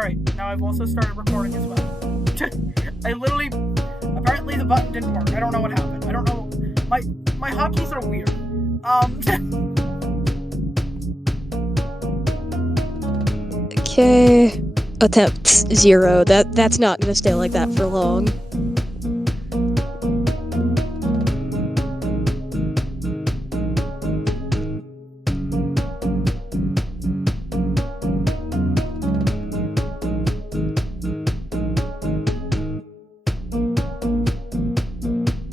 Alright, now I've also started recording as well. I literally... Apparently the button didn't work. I don't know what happened. I don't know... My hotkeys are weird. Okay. Attempt 0. That's not gonna stay like that for long.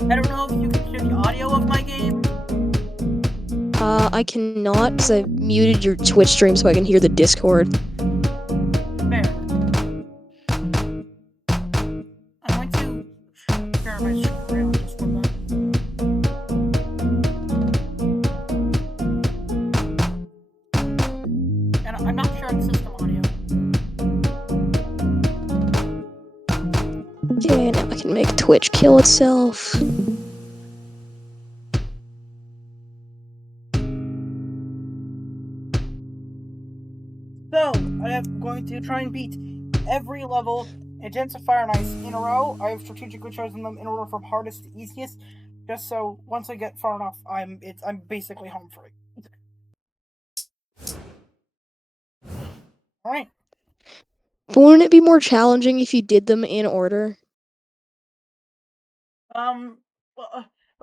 I don't know if you can hear the audio of my game. I cannot, because I muted your Twitch stream so I can hear the Discord. Fair. I'm going to share my screen just for that. And I'm not sharing system audio. Okay, now I can make Twitch kill itself. So, I am going to try and beat every level Intensive Fire and Ice in a row. I have strategically chosen them in order from hardest to easiest, just so once I get far enough, I'm basically home free. Alright. Wouldn't it be more challenging if you did them in order? Well,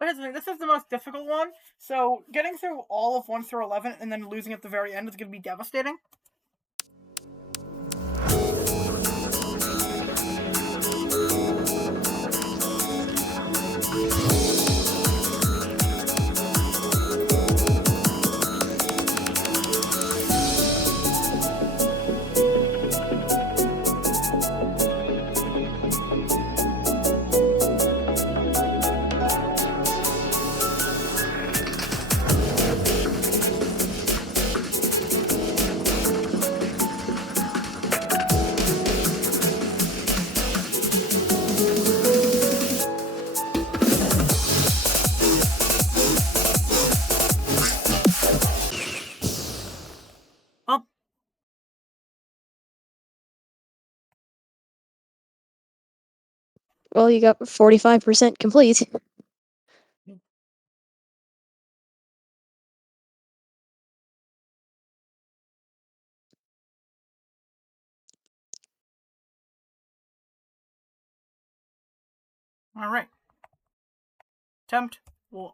here's the thing, this is the most difficult one, so getting through all of 1 through 11 and then losing at the very end is going to be devastating. Well, you got 45% complete. Alright. Attempt 1.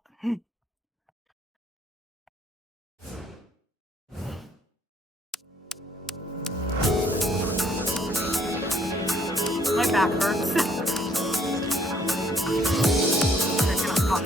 My back hurts. I cannot talk.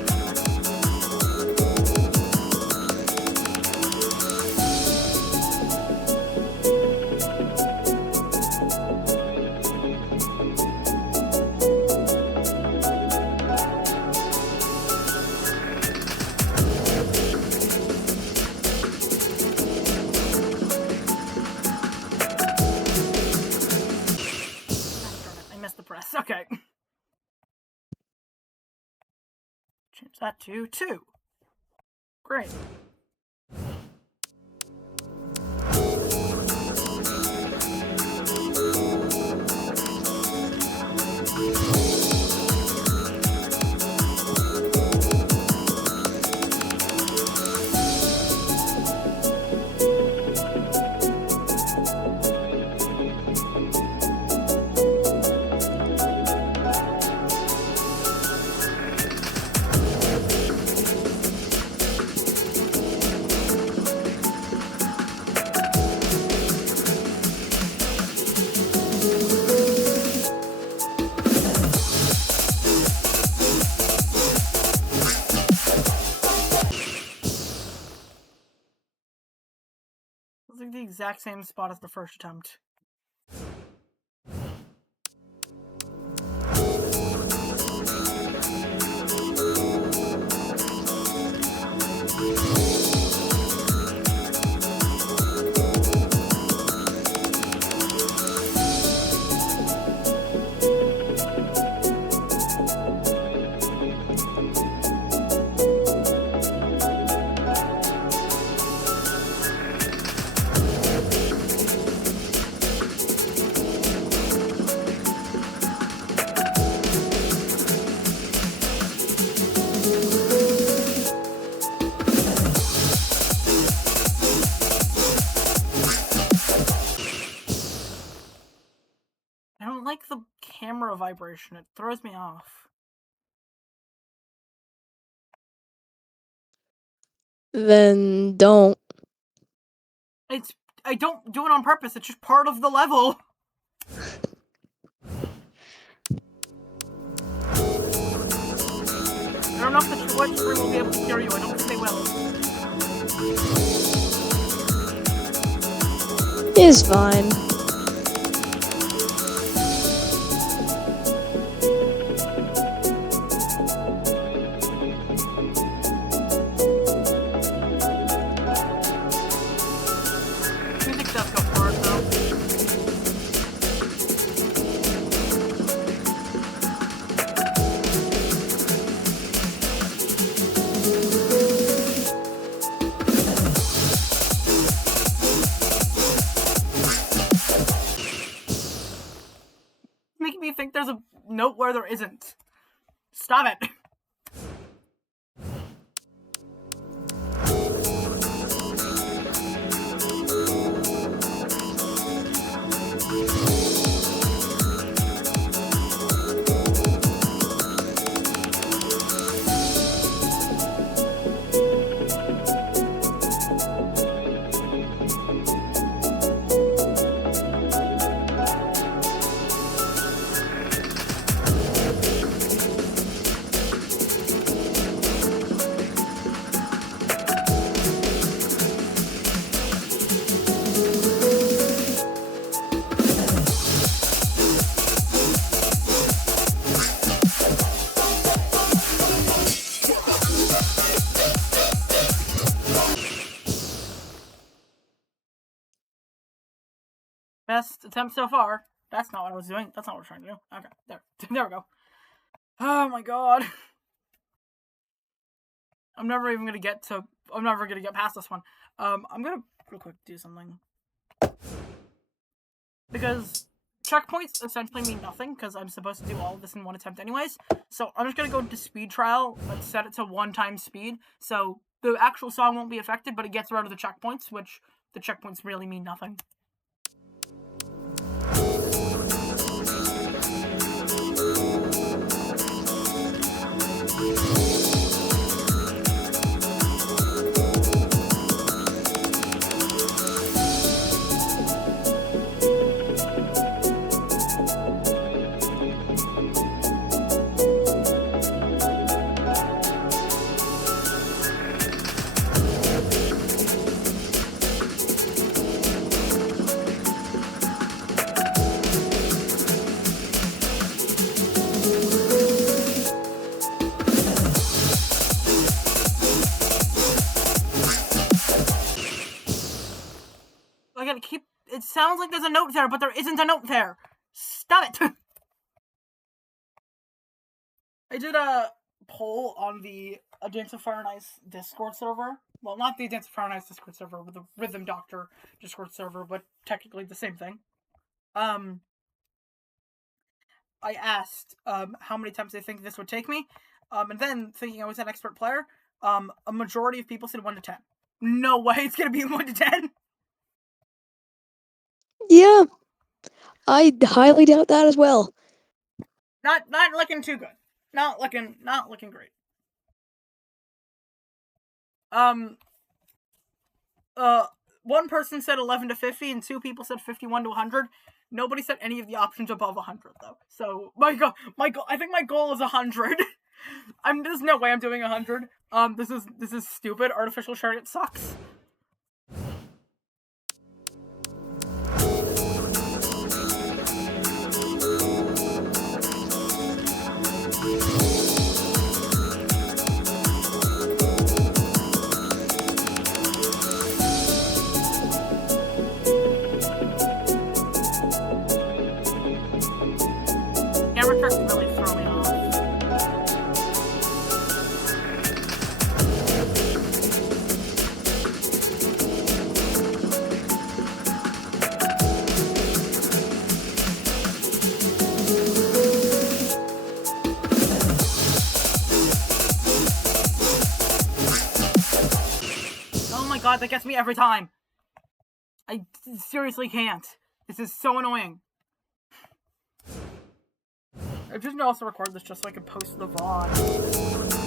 I missed the press. Okay. Change that to 2. Great. It's like the exact same spot as the first attempt. like the camera vibration. It throws me off. Then don't. I don't do it on purpose. It's just part of the level. I don't know if the Twitch stream will be able to hear you. I don't think they will. It's fine. Music does go for it, though. Making me think there's a note where there isn't. Stop it. Best attempt so far. That's not what I was doing. That's not what we're trying to do. Okay, there. There we go. Oh my god. I'm never gonna get past this one. I'm gonna real quick do something. Because checkpoints essentially mean nothing, because I'm supposed to do all of this in one attempt anyways. So I'm just gonna go into speed trial and set it to 1x speed. So the actual song won't be affected, but it gets rid of the checkpoints, which the checkpoints really mean nothing. I gotta keep. It sounds like there's a note there, but there isn't a note there. Stop it! I did a poll on the Dance of Fire and Ice Discord server. Well, not the Dance of Fire and Ice Discord server, but the Rhythm Doctor Discord server, but technically the same thing. I asked how many times they think this would take me, and then thinking I was an expert player, a majority of people said 1 to 10. No way it's gonna be 1 to 10. Yeah, I highly doubt that as well. Not looking too good. Not looking great. One person said 11 to 50, and 2 people said 51 to 100. Nobody said any of the options above 100 though. So my goal. I think my goal is 100. There's no way I'm doing 100. This is stupid. Artificial chariot sucks. Camera tricks really throw me off. Oh my god, that gets me every time. I seriously can't. This is so annoying. I just also record this just so I can post the VOD.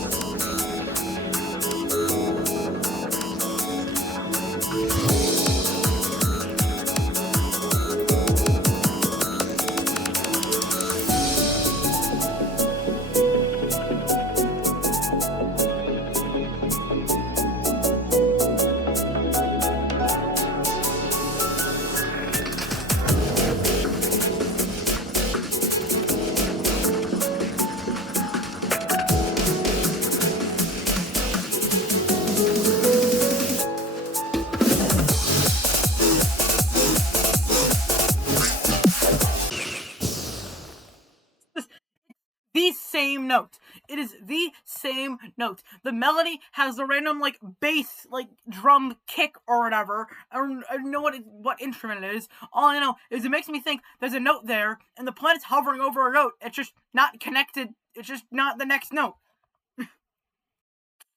The same note. It is the same note. The melody has the random like bass, like drum kick or whatever. I don't know what instrument it is. All I know is it makes me think there's a note there, and the planet's hovering over a note. It's just not connected. It's just not the next note.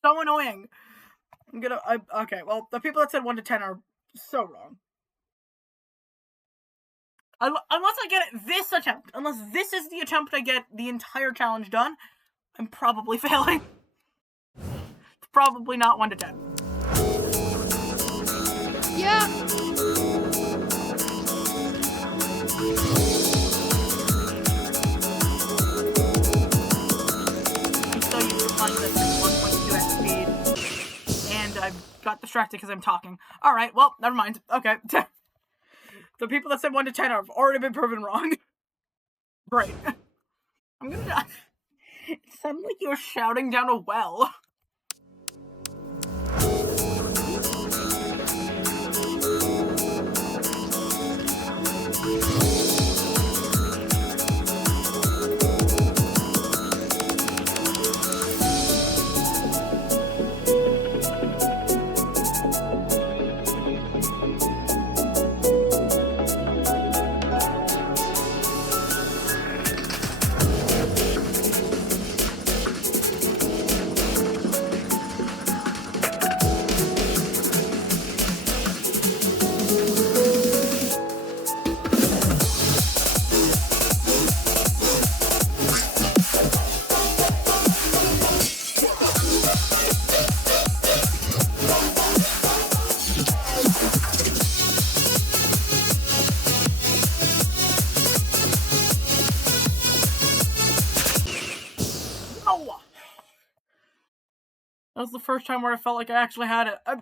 So annoying. Okay. Well, the people that said 1 to 10 are so wrong. Unless I get this attempt, unless this is the attempt I get the entire challenge done, I'm probably failing. Probably not 1 to 10. Yeah. I'm so used to playing this at 1.2x speed, and I got distracted because I'm talking. Alright, well, never mind. Okay. The people that said 1 to 10 have already been proven wrong. Great. I'm gonna die. It sounded like you were shouting down a well. That was the first time where I felt like I actually had it. I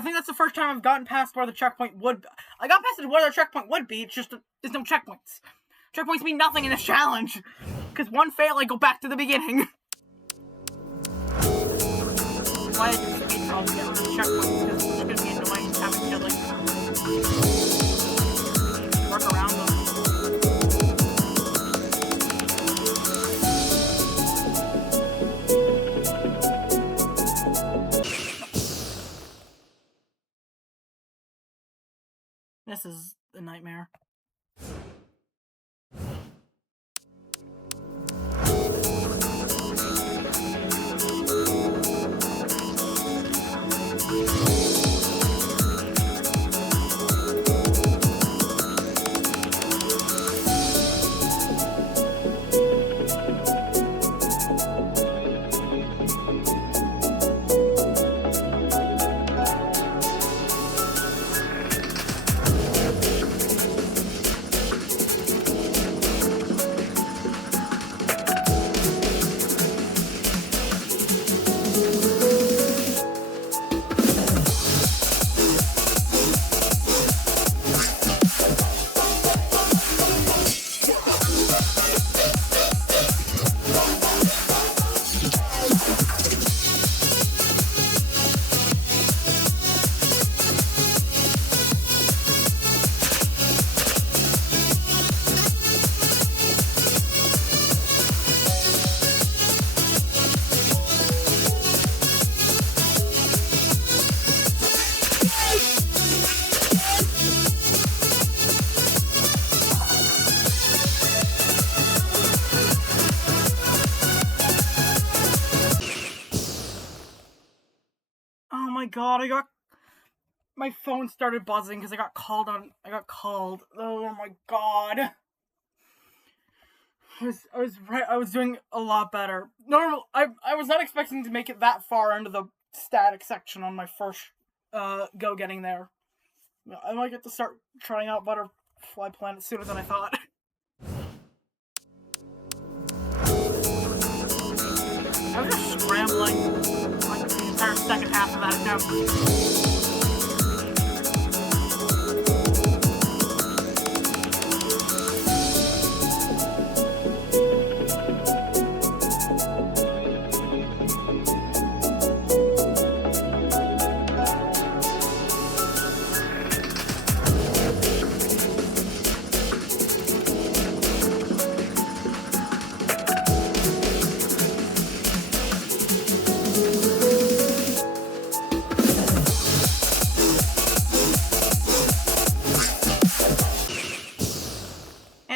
think that's the first time I've gotten past where the checkpoint would. I got past where the checkpoint would be. It's just there's no checkpoints. Checkpoints mean nothing in this challenge. Because one fail, I go back to the beginning. Why I do speed calls to get rid of checkpoints? Because it's gonna be annoying having to like work around them. This is a nightmare. God, my phone started buzzing because I got called. Oh my God. I was doing a lot better. I was not expecting to make it that far into the static section on my first go getting there. I might get to start trying out Butterfly Planet sooner than I thought. I was just scrambling like the entire second half of that attempt.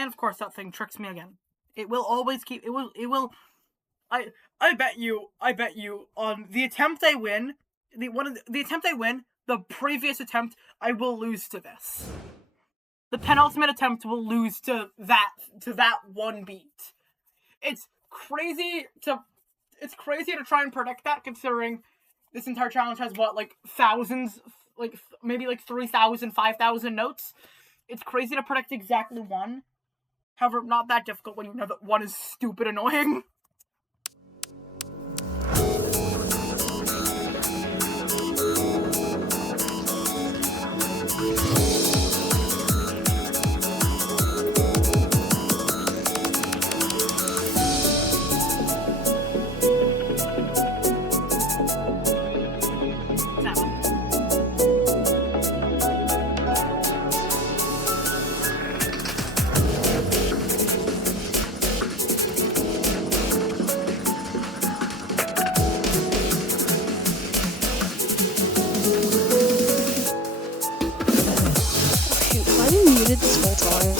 Of course, that thing tricks me again. It will always keep. It will. I bet you on the attempt I win. The attempt I win. The previous attempt I will lose to this. The penultimate attempt will lose to that one beat. It's crazy to try and predict that, considering this entire challenge has thousands, maybe 3,000, 5,000 notes. It's crazy to predict exactly one. However, not that difficult when you know that one is stupid annoying. This whole time.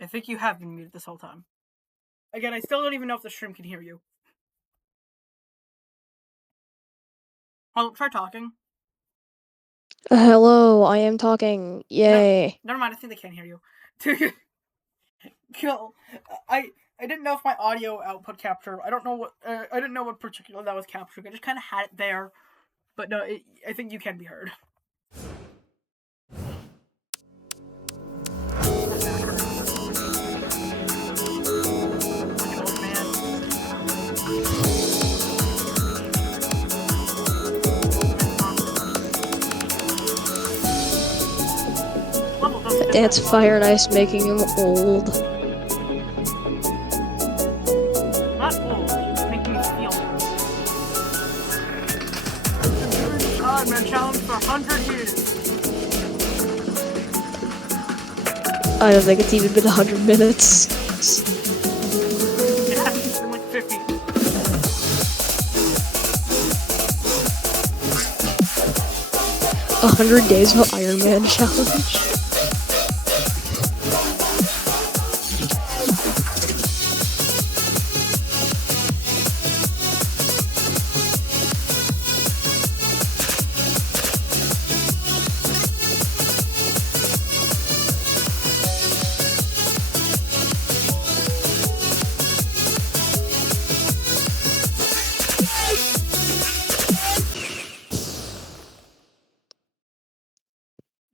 I think you have been muted this whole time. Again, I still don't even know if the stream can hear you. Oh, try talking. Hello, I am talking. Yay. No, never mind, I think they can't hear you. Cool. I didn't know if my audio output capture. I didn't know what particular that was capturing. I just kind of had it there, but no, I think you can be heard. That's Fire and Ice making him old. Not old, it's making me feel old. I've been doing the Ironman challenge for 100 years. I don't think it's even been 100 minutes. Yeah, it's been like 50. A 100 days of Ironman challenge.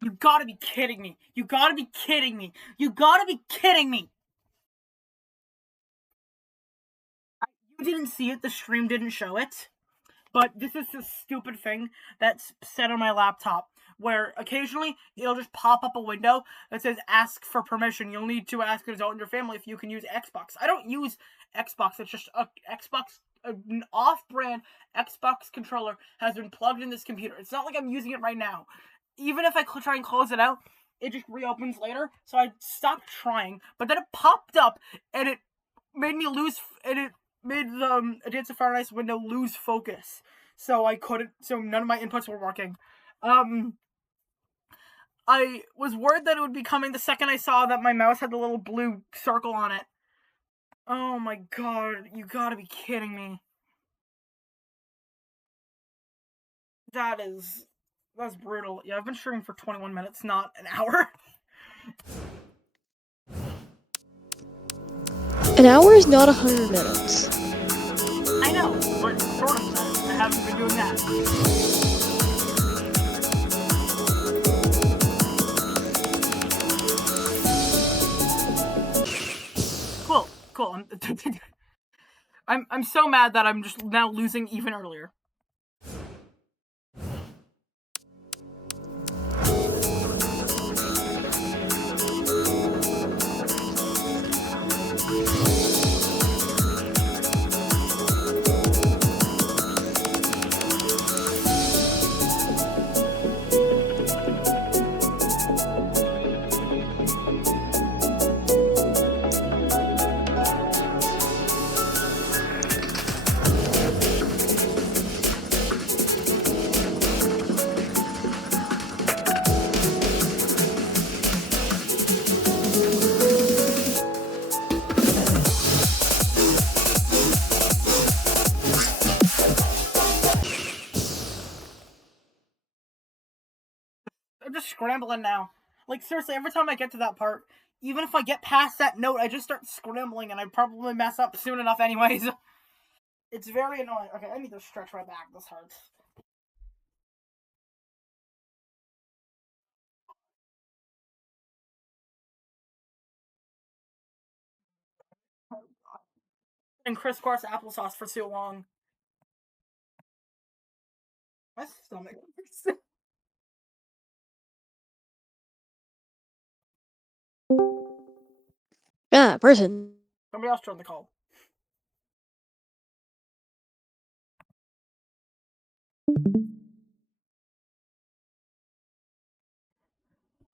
You gotta be kidding me. You gotta be kidding me. You gotta be kidding me. You didn't see it. The stream didn't show it. But this is a stupid thing that's set on my laptop, where occasionally it'll just pop up a window that says ask for permission. You'll need to ask an adult in your family if you can use Xbox. I don't use Xbox. It's just an off-brand Xbox controller has been plugged in this computer. It's not like I'm using it right now. Even if I try and close it out, it just reopens later. So I stopped trying, but then it popped up and it made me lose. And it made the Advanced Fire and Ice window lose focus. So I couldn't. So none of my inputs were working. I was worried that it would be coming the second I saw that my mouse had the little blue circle on it. Oh my god, you gotta be kidding me. That's brutal. Yeah, I've been streaming for 21 minutes, not an hour. An hour is not 100 minutes. I know, but sort of that. I haven't been doing that. Cool. I'm so mad that I'm just now losing even earlier. I'm just scrambling now. Like, seriously, every time I get to that part, even if I get past that note, I just start scrambling and I probably mess up soon enough anyways. It's very annoying. Okay, I need to stretch my back. This hurts. And crisscross applesauce for so long. My stomach hurts. Ah, person. Somebody else joined the call.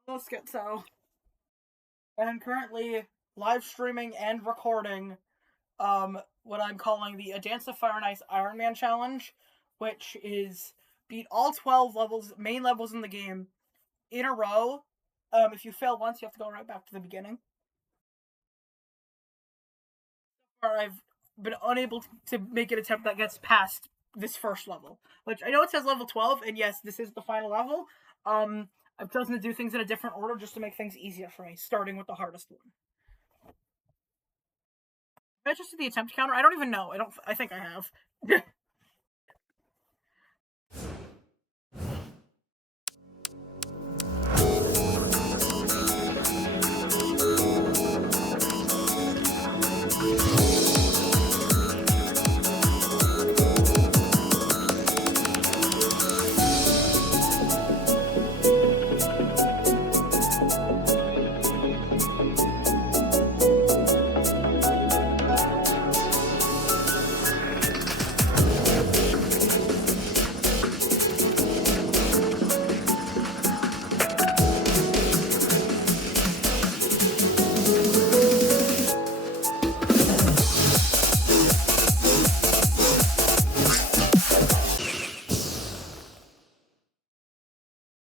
Let's get so. And I'm currently live streaming and recording what I'm calling the A Dance of Fire and Ice Ironman challenge, which is beat all 12 levels, main levels in the game in a row. If you fail once, you have to go right back to the beginning. Or I've been unable to make an attempt that gets past this first level, which I know it says level 12, and yes, this is the final level. I've chosen to do things in a different order just to make things easier for me, starting with the hardest one. Did I just do the attempt counter? I don't even know. I think I have.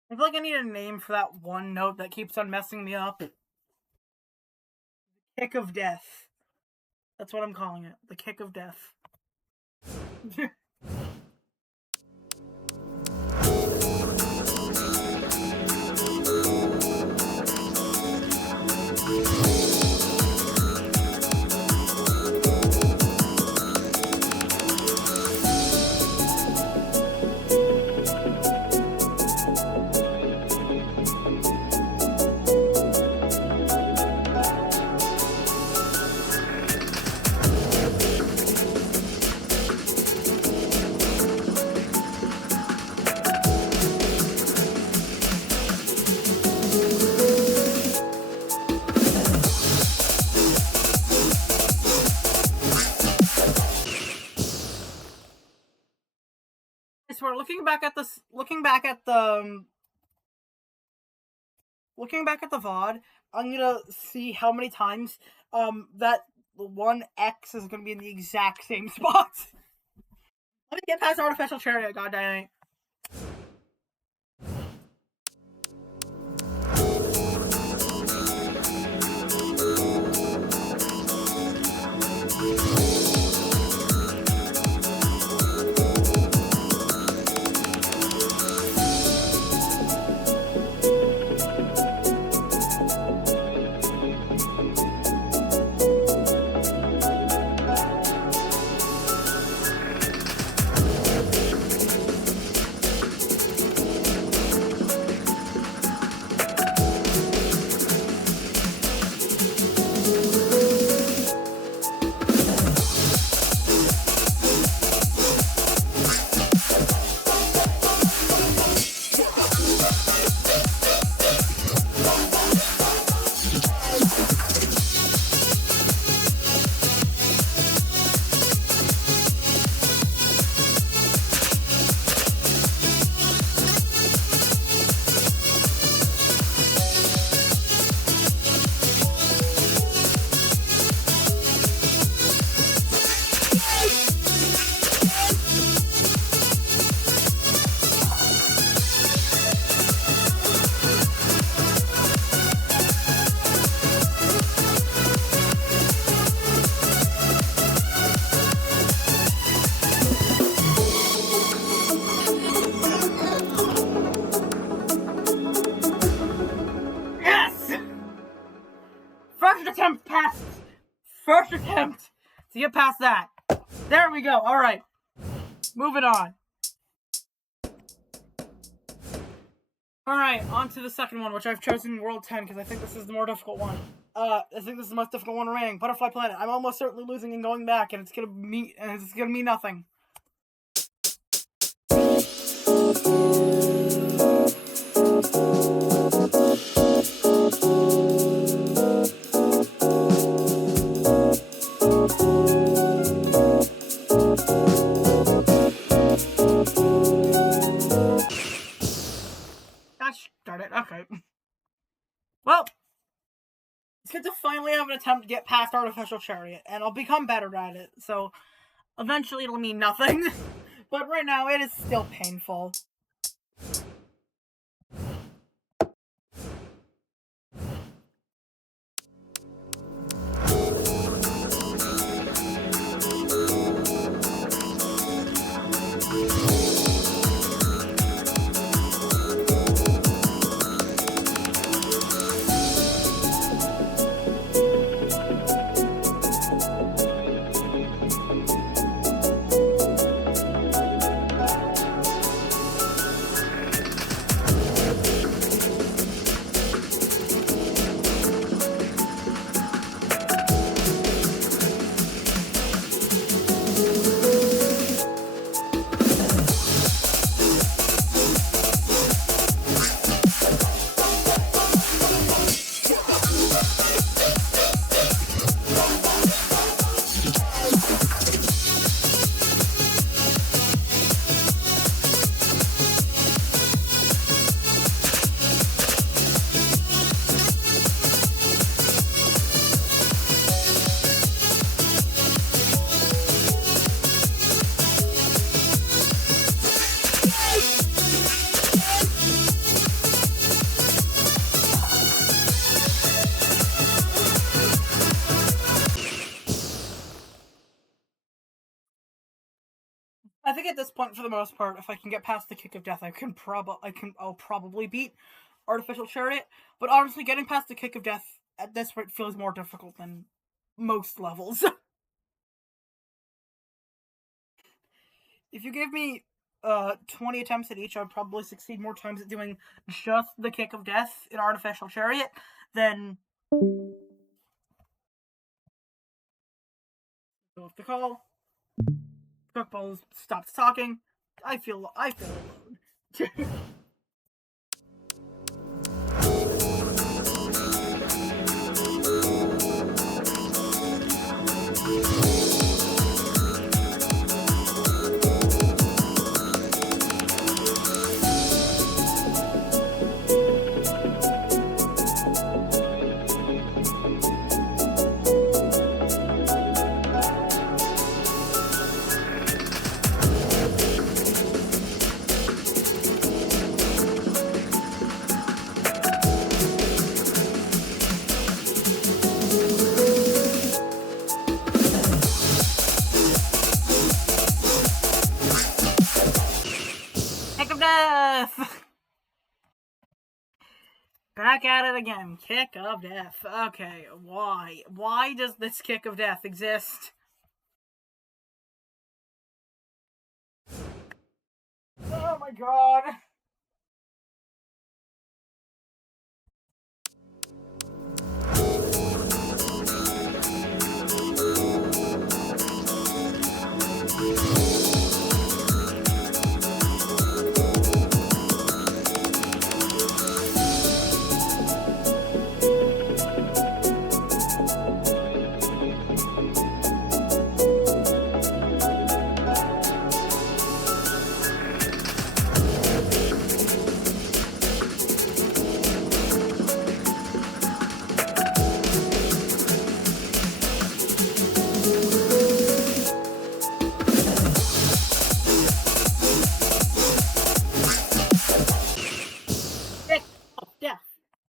I feel like I need a name for that one note that keeps on messing me up. Kick of death. That's what I'm calling it. The kick of death. I swear, looking back at the VOD, I'm gonna see how many times that one X is gonna be in the exact same spot. Let me get past artificial chariot, god dang it. First attempt passed! First attempt to get past that. There we go. Alright. Moving on. Alright, on to the second one, which I've chosen World 10 because I think this is the more difficult one. I think this is the most difficult one remaining. Butterfly Planet. I'm almost certainly losing and going back, and it's gonna mean nothing. Gosh darn it. Okay. Well, it's good to finally have an attempt to get past Artificial Chariot, and I'll become better at it, so eventually it'll mean nothing. But right now, it is still painful. I think at this point, for the most part, if I can get past the Kick of Death, I'll probably beat Artificial Chariot. But honestly, getting past the Kick of Death at this point feels more difficult than most levels. If you gave me 20 attempts at each, I'd probably succeed more times at doing just the Kick of Death in Artificial Chariot than go off the call. Cookballs stops talking. I feel alone. Kick of Death! Back at it again. Kick of Death. Okay, why? Why does this Kick of Death exist? Oh my god!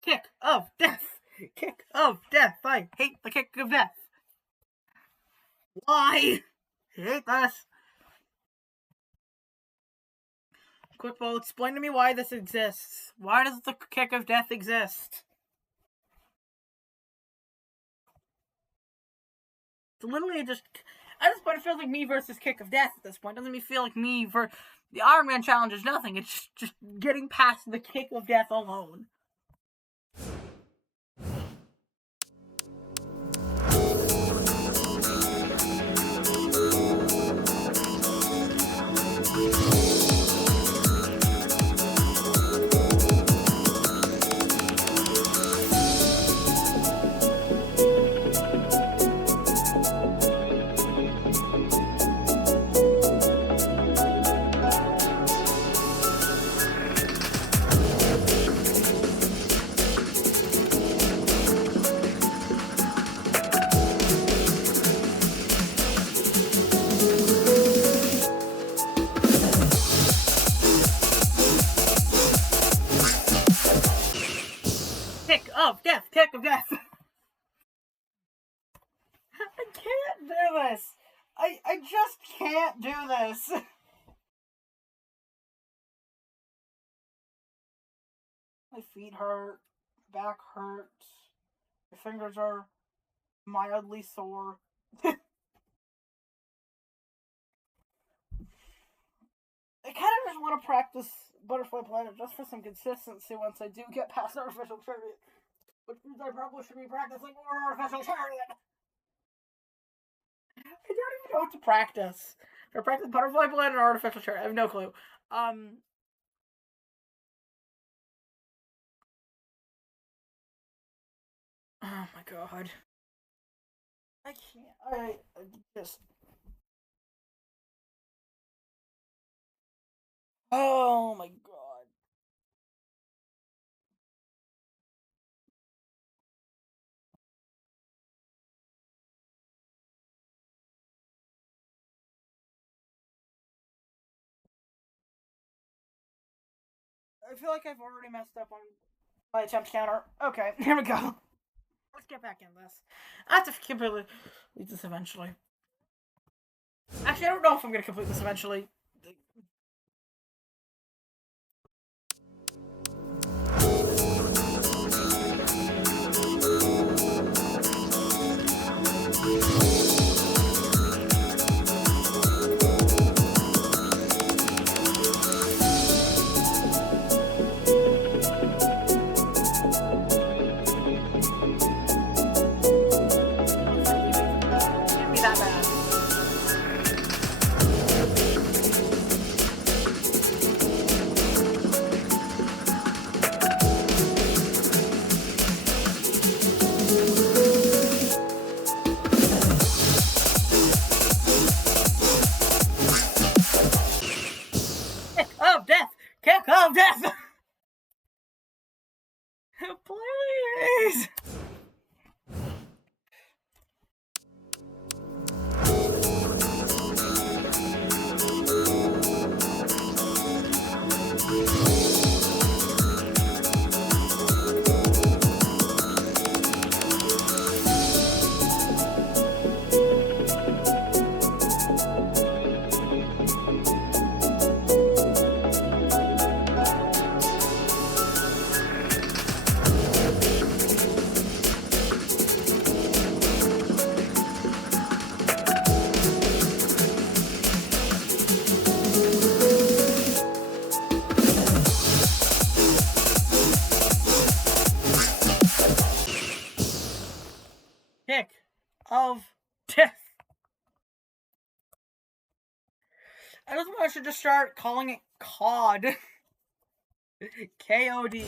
Kick of Death! Kick of Death! I hate the Kick of Death! Why? I hate this! Quickball, explain to me why this exists. Why does the Kick of Death exist? literally at this point, it feels like me versus Kick of Death at this point. It doesn't feel like me for the Ironman challenge is nothing. It's just getting past the Kick of Death alone. Kick of Death. I can't do this. I just can't do this. My feet hurt. My back hurts. My fingers are mildly sore. I kind of just want to practice Butterfly Planet just for some consistency once I do get past Artificial Chariot. Which means I probably should be practicing more Artificial Chariot. I don't even know what to practice. Do I practice Butterfly Planet or Artificial Chariot? I have no clue. Oh my god. I can't. I just. Oh my god. I feel like I've already messed up on my attempt counter. Okay, here we go. Let's get back in this. I have to completely complete this eventually. Actually, I don't know if I'm going to complete this eventually. Kick of Death! Please! Kick of Death. I just want to just start calling it COD. KOD.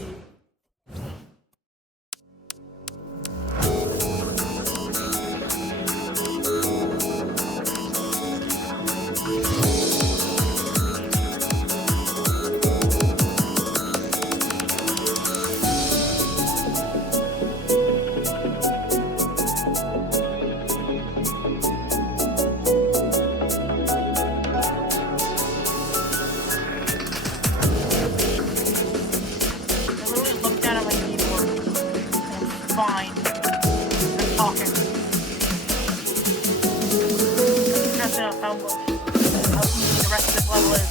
Fine. I'm talking. I'm stressing out how easy the rest of this level is.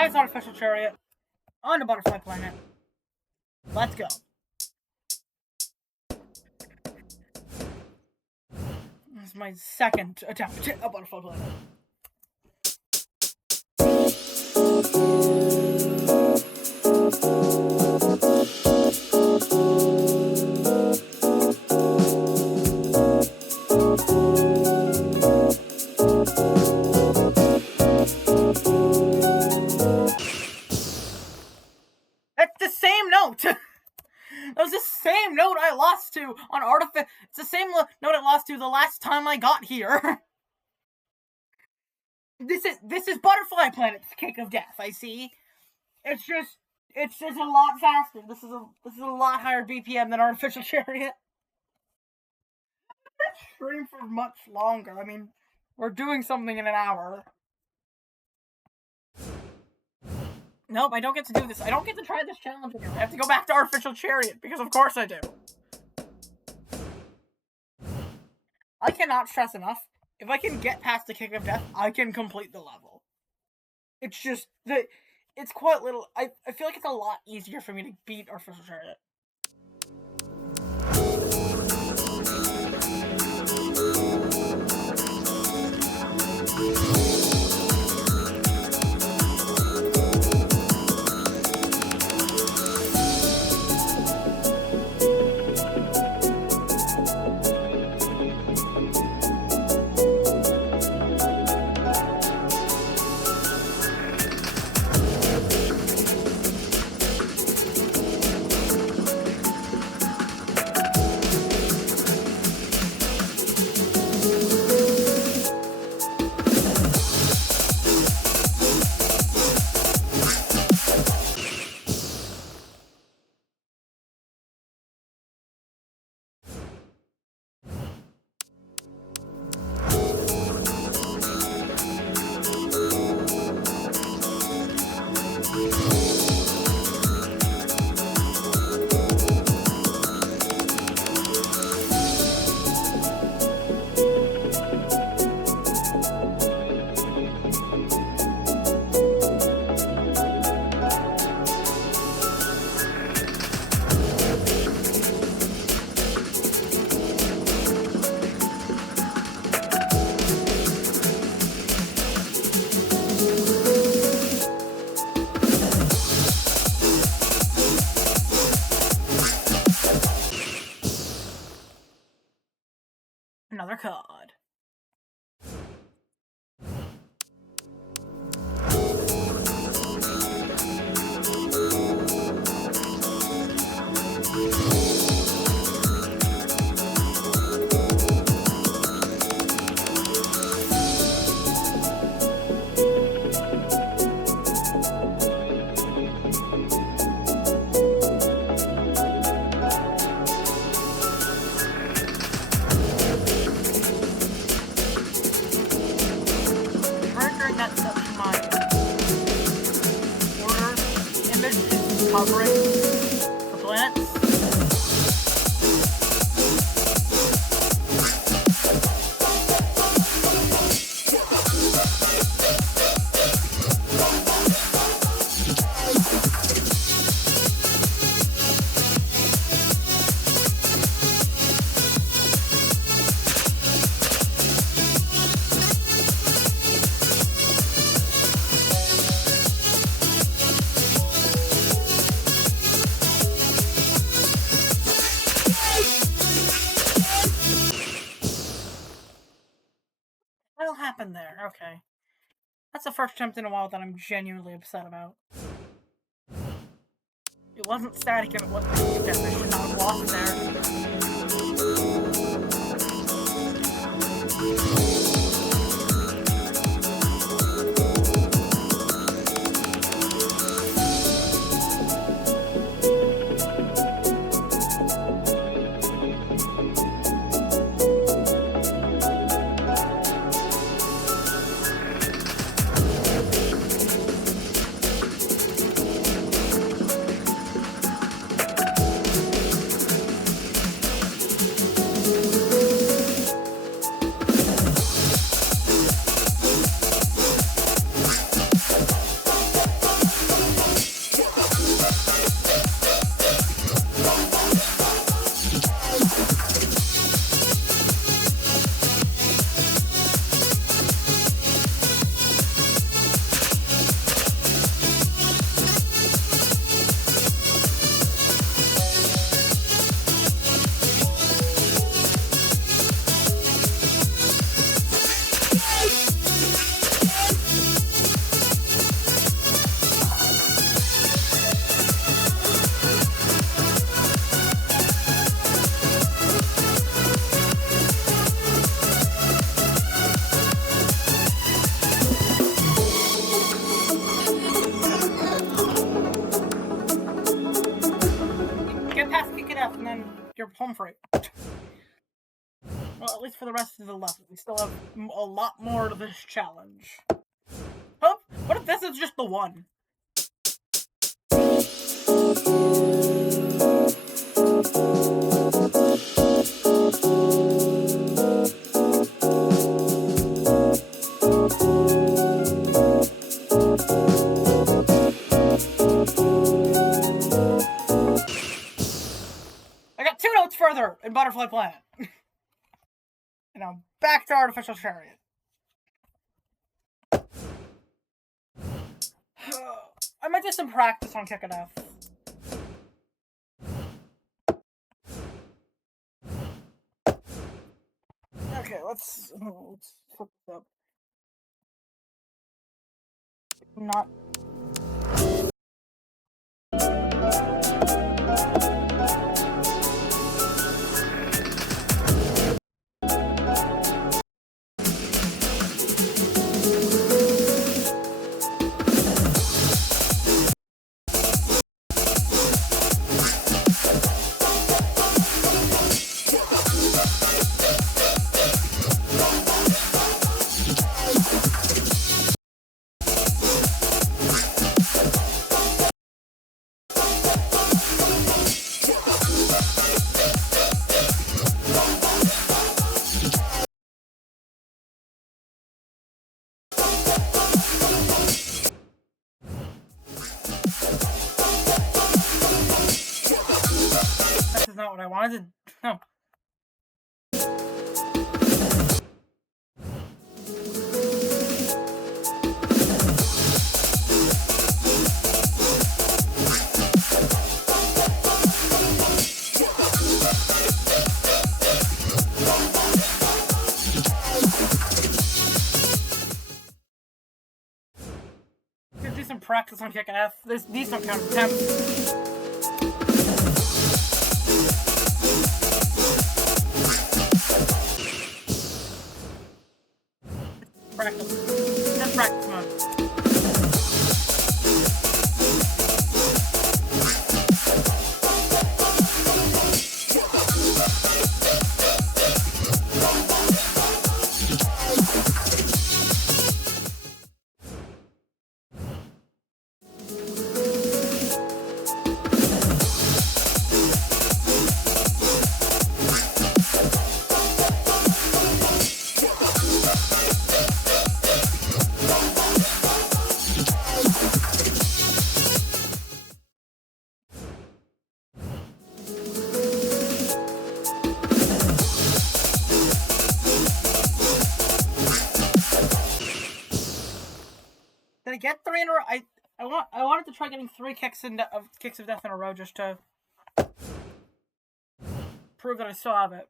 Past Artificial Chariot. On to Butterfly Planet. Let's go. This is my second attempt at Butterfly Planet. That's the same note! That was the same note I lost to on Artificial. It's the same note I lost to the last time I got here. This is Butterfly Planet's Kick of Death. I see. It's just a lot faster. This is a lot higher BPM than Artificial Chariot. That stream for much longer. I mean, we're doing something in an hour. Nope, I don't get to do this. I don't get to try this challenge again. I have to go back to Artificial Chariot, because of course I do. I cannot stress enough, if I can get past the Kick of Death, I can complete the level. It's just, it's quite little, I feel like it's a lot easier for me to beat Artificial Chariot. Another card. Covering the planets. What'll happen there? Okay. That's the first attempt in a while that I'm genuinely upset about. It wasn't static and it wasn't death. I should not have lost there. home free. Well, at least for the rest of the level. We still have a lot more to this challenge. Huh? What if this is just the one? I got 2 notes further in Butterfly Planet. And I'm back to Artificial Chariot. I might do some practice on Kick It F. Okay, let's flip this up. Not. This is not what I wanted. No. Let's do some practice on Kick It F. These don't count as attempts. Practice. Just practice mode. Did I get 3 in a row? I wanted to try getting 3 kicks of death in a row just to prove that I still have it.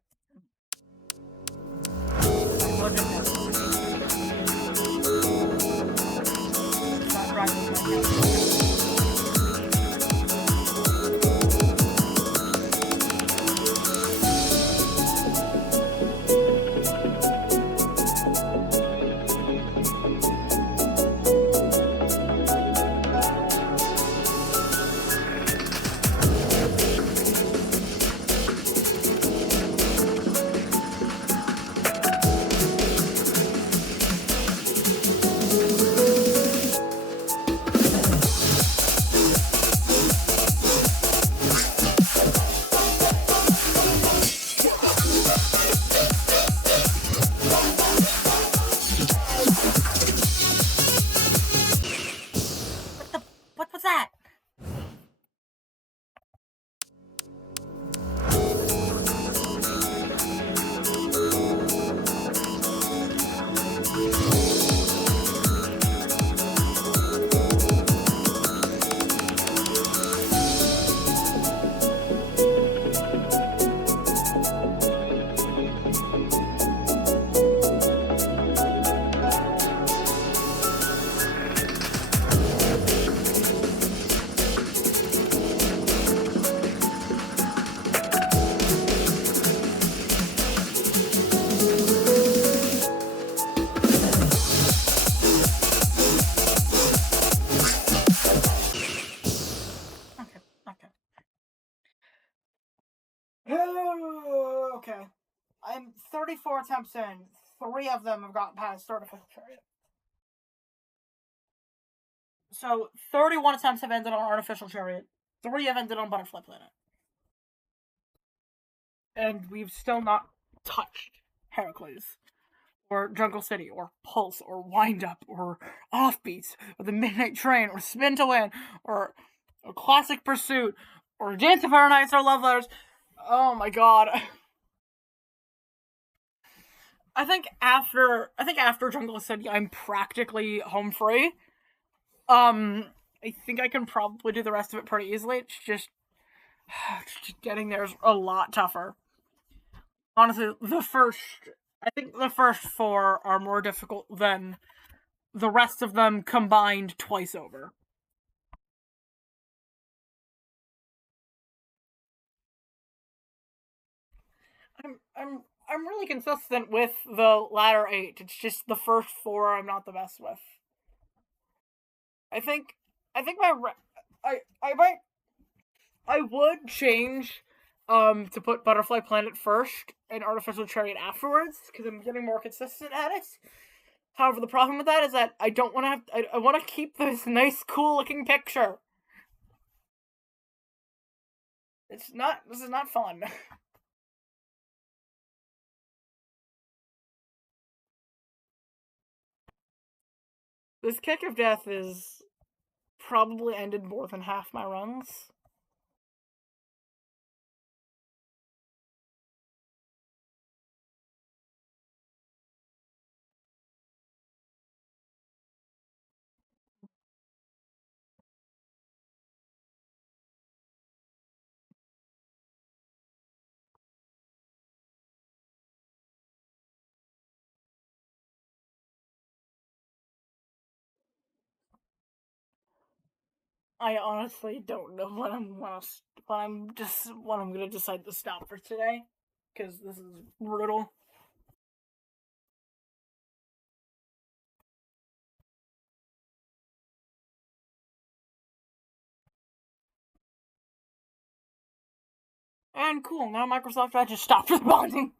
Not practice. 34 attempts in, 3 of them have gotten past artificial chariot. So 31 attempts have ended on artificial chariot. 3 have ended on butterfly planet. And we've still not touched Heracles, or Jungle City, or Pulse, or Wind Up, or Offbeats, or The Midnight Train, or Spin to Win, or Classic Pursuit, or Dance of Fire Nights, or Love Letters. Oh my god. I think after Jungle City, I'm practically home free. I think I can probably do the rest of it pretty easily. It's just getting there is a lot tougher. Honestly, I think the first 4 are more difficult than the rest of them combined twice over. I'm really consistent with the latter 8. It's just the first 4 I'm not the best with. I think I would change to put Butterfly Planet first and Artificial Chariot afterwards, because I'm getting more consistent at it. However, the problem with that is that I don't want to I want to keep this nice, cool looking picture. This is not fun. This Kick of Death is probably ended more than half my runs. I honestly don't know when I'm gonna decide to stop for today, because this is brutal. And cool, now Microsoft Edge just stopped responding.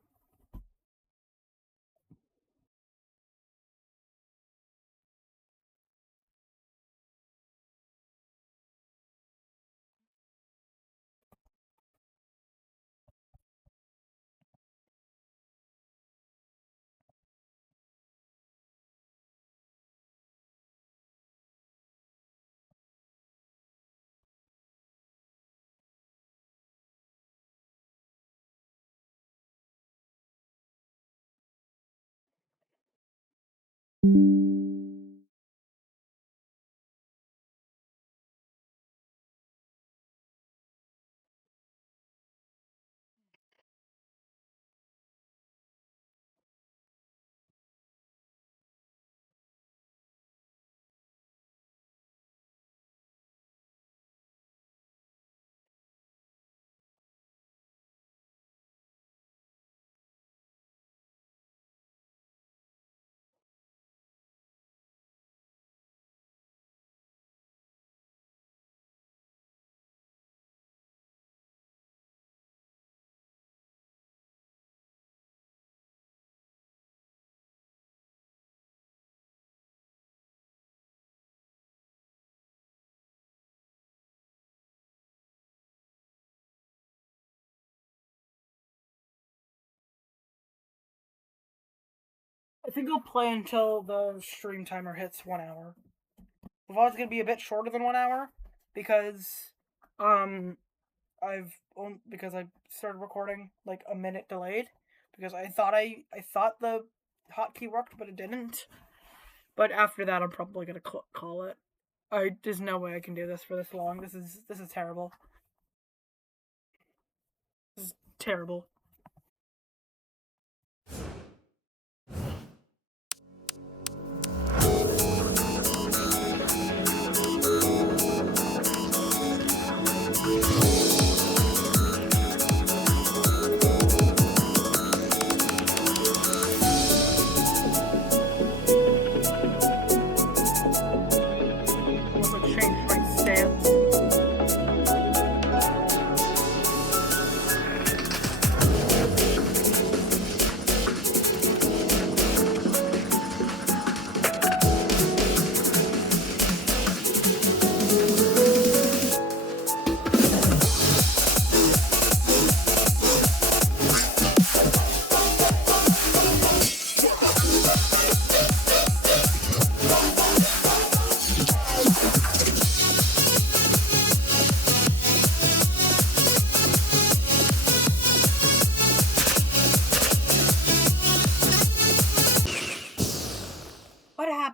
I think I'll play until the stream timer hits 1 hour. The VOD's gonna be a bit shorter than 1 hour because I started recording like a minute delayed, because I thought the hotkey worked, but it didn't. But after that, I'm probably gonna call it. There's no way I can do this for this long. This is terrible. This is terrible.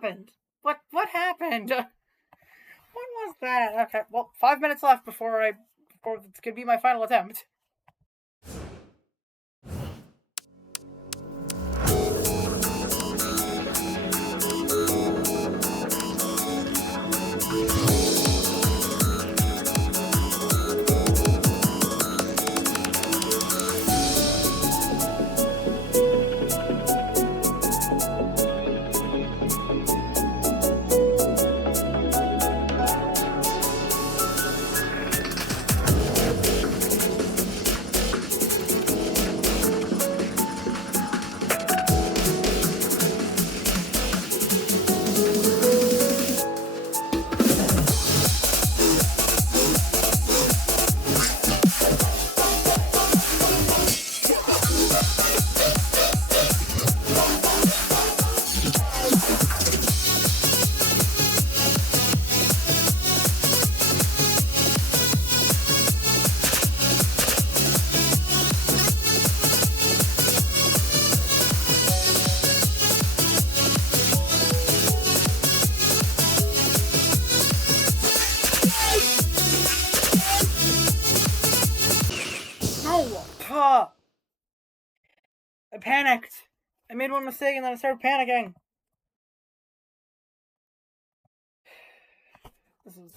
happened? What happened? What was that? Okay, well, 5 minutes left before it's gonna be my final attempt. I panicked. I made one mistake and then I started panicking. This is...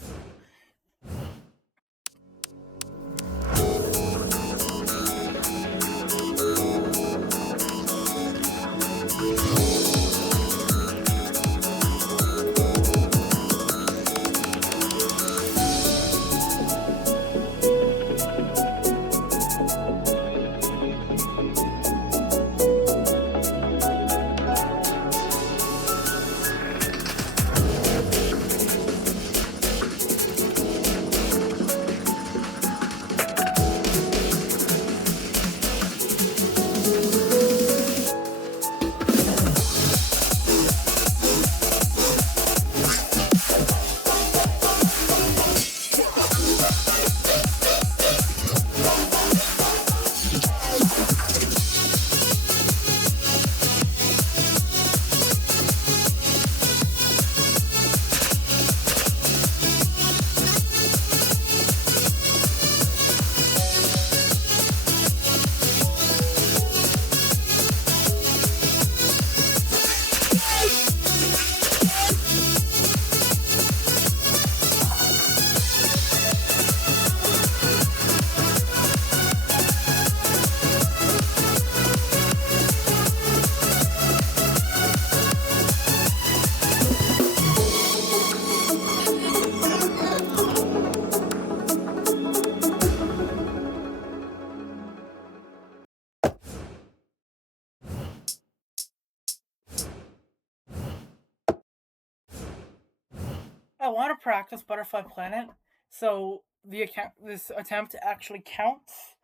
I want to practice Butterfly Planet, so this attempt actually counts.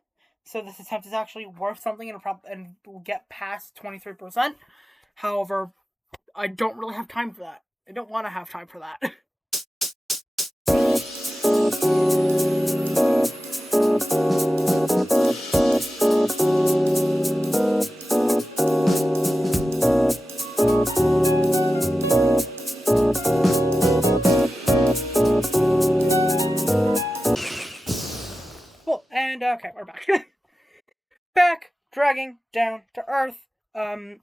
So this attempt is actually worth something and will get past 23%. However, I don't really have time for that. I don't want to have time for that. And okay, we're back. Back, dragging down to Earth. I'm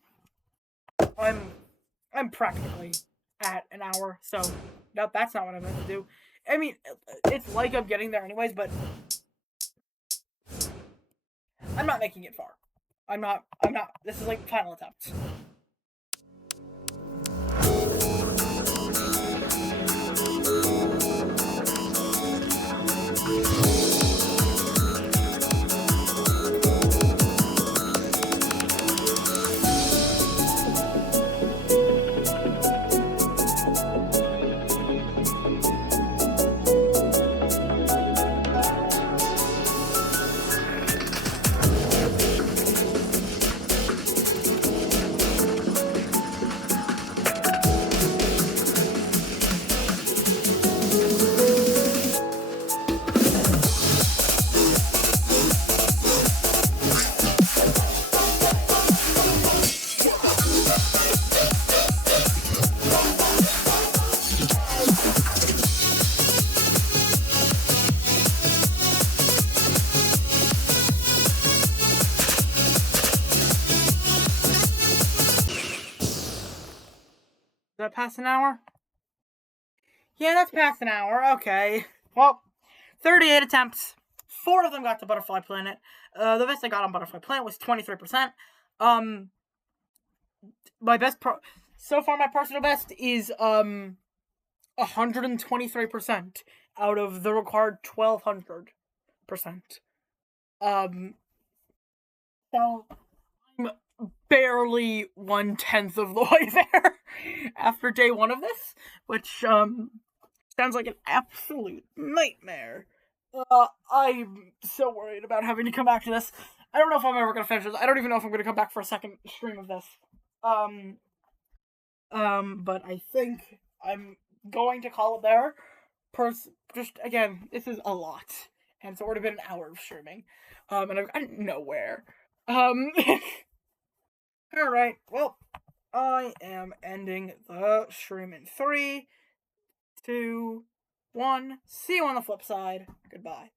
practically at an hour, so no, that's not what I meant to do. I mean, it's like I'm getting there anyways, but I'm not making it far. I'm not. This is like final attempt. past an hour? Yeah, that's past an hour. Okay. Well, 38 attempts. 4 of them got to Butterfly Planet. The best I got on Butterfly Planet was 23%. My best so far, my personal best is 123% out of the required 1200%. So I'm barely 1/10 of the way there after day 1 of this, which sounds like an absolute nightmare. I'm so worried about having to come back to this. I don't know if I'm ever gonna finish this. I don't even know if I'm gonna come back for a second stream of this. But I think I'm going to call it there. Just again, this is a lot, and it's already been an hour of streaming. And I've gotten nowhere. All right. Well, I am ending the stream in 3, 2, 1. See you on the flip side. Goodbye.